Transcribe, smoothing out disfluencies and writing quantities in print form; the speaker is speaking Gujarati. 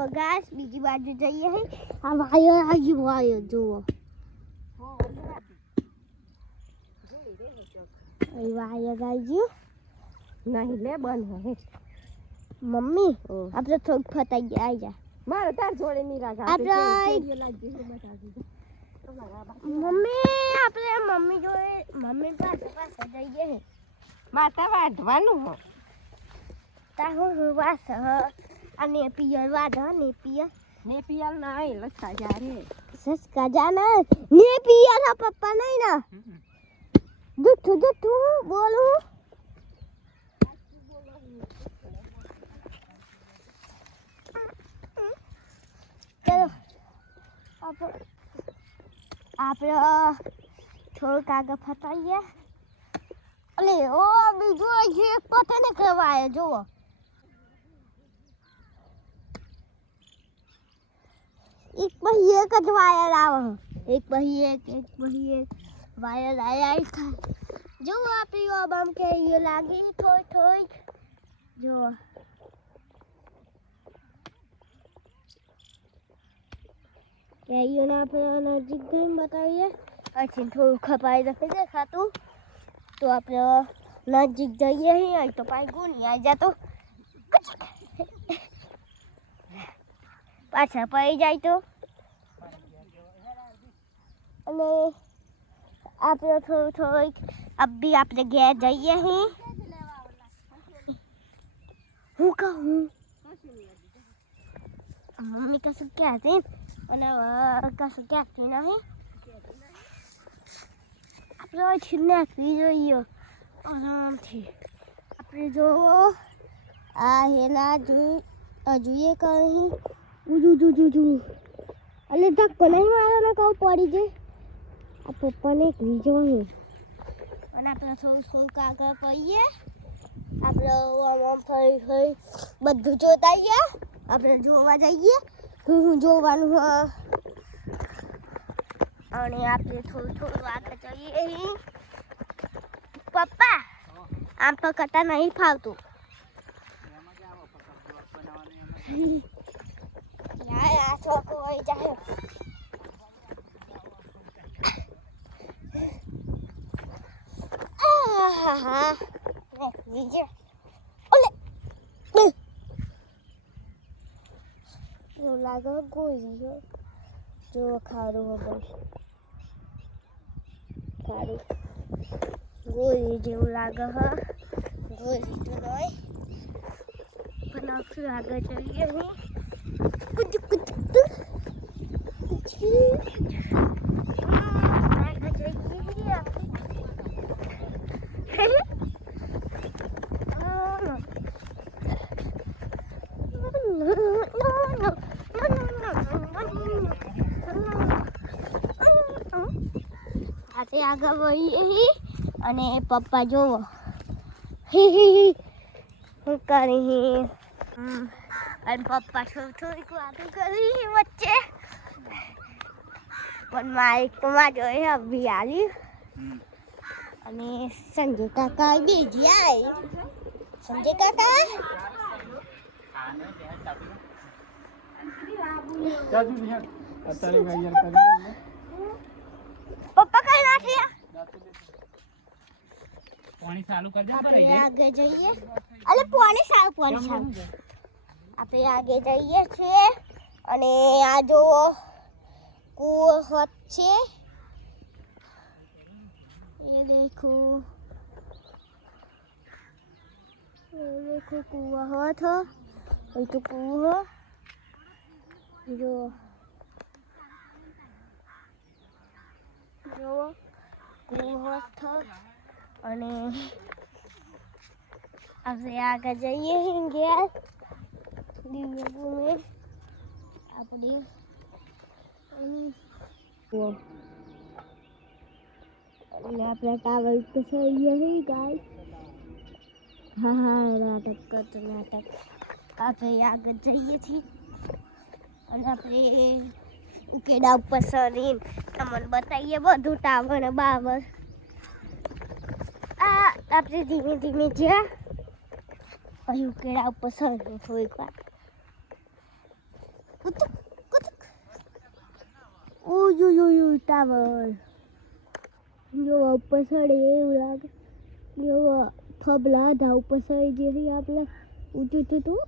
હવે ઘાસ બીજી બાજુ જઈએ હે આ વાયર આવી વાયર જુઓ એ વાયર આવી ગયું નહીં લે બંધ હે મમ્મી આપણે થોડુંક ફતાઈ ગયા આવી જા મારે તાર જોડે ની રાખ આપણે મમ્મી આપણે મમ્મી જોડે મમ્મી પાસે જઈએ હે માતા વાઢવાનું હો તા હું વાસ હ અને પિયર વાઢ ને પિયર ના એ લસકા જા રે સસકા જાના ને પિયર હા પપ્પા નહીં ના જુઠ્ઠું બોલું ચલો આપણે થોડુંક આગળ ફતાઈએ અલે ઓ બીજો છે પતે ને કહેવાય જુઓ એક પછી એક જ વાયર આવે એક પછી એક વાયર આયા થાય જો આપી આમ કે એ લાગી થોઈ જો કે એને આપણે નજીક ગઈને બતાવીએ પછી થોડું ખપાઈ રાખી દેખાતું તો આપણે નજીક જઈએ અહીં તો પાઈ ગુની આવી જાતો પાછા પડી જાય તો અને આપણે થોડીક અભી આપણે ઘેર જઈએ અહીં હું કહું મમ્મી કશું કહેતી અને કશું કહેતી નહીં આપણે નાખવી જોઈએ આરામથી આપણે જો આ હેલા હજુ એ કહી ઉજુ એટલે ધક્કો નહીં મારવાનો કહું પડી જાય આ પપ્પાને રીજો અને આપણે થોડું આગળ પડીએ આપણે આમ ફરી બધું જોતા આવીએ આપણે જોવા જઈએ હું જોવાનું અને આપણે થોડું આગળ જઈએ પપ્પા આમ તો કરતા નહીં ફાવતું યાર આ છોકરો હોય જાય હા વિજય ઓલે એવું લાગે ગોળી જો ખારું હવે ખારું ગોળી જેવું લાગે હ ગોળી તો નહીં પણ આપણે આગળ જઈએ નહીં આજે આગળ વહી અને પપ્પા જોવો હું કરી અને પપ્પા થોડીક વાતો કરી વચ્ચે પણ માઇકમાં જોઈએ અભી આવી અને સંજય કાકા બીજી આવી સંજય કાકા પપ્પા કઈ નાખ્યા પાણી ચાલુ કરી દે આપણે આગળ જઈએ અલે પાણી ચાલુ આપણે આગળ જઈએ છીએ અને આ જો કૂવો હોત છે ये देखो कुआं हुआ था ये तो कुआं जो कुआं था અને આપણે આગળ જઈએ ગયા દિવ્યભૂમિ આપણી અને આપણે ટાવર કસાઈ ગયા ગાઈસ હા નાટક આપણે આગળ જઈએ છીએ અને આપણે ઉકેડા ઉપર સરીને તમને બતાવીએ બધું ટાવર બાવર આપણે ધીમે ધીમે જ્યાં પછી ઉકેડા ઉપર સર થોડીક વાર કુતુક કુતુક ઓય ટાવર જો ઉપર ચડે એવું લાગે જો થબલા ધા ઉપર ચડી જઈએ આપણે ઊંચું તું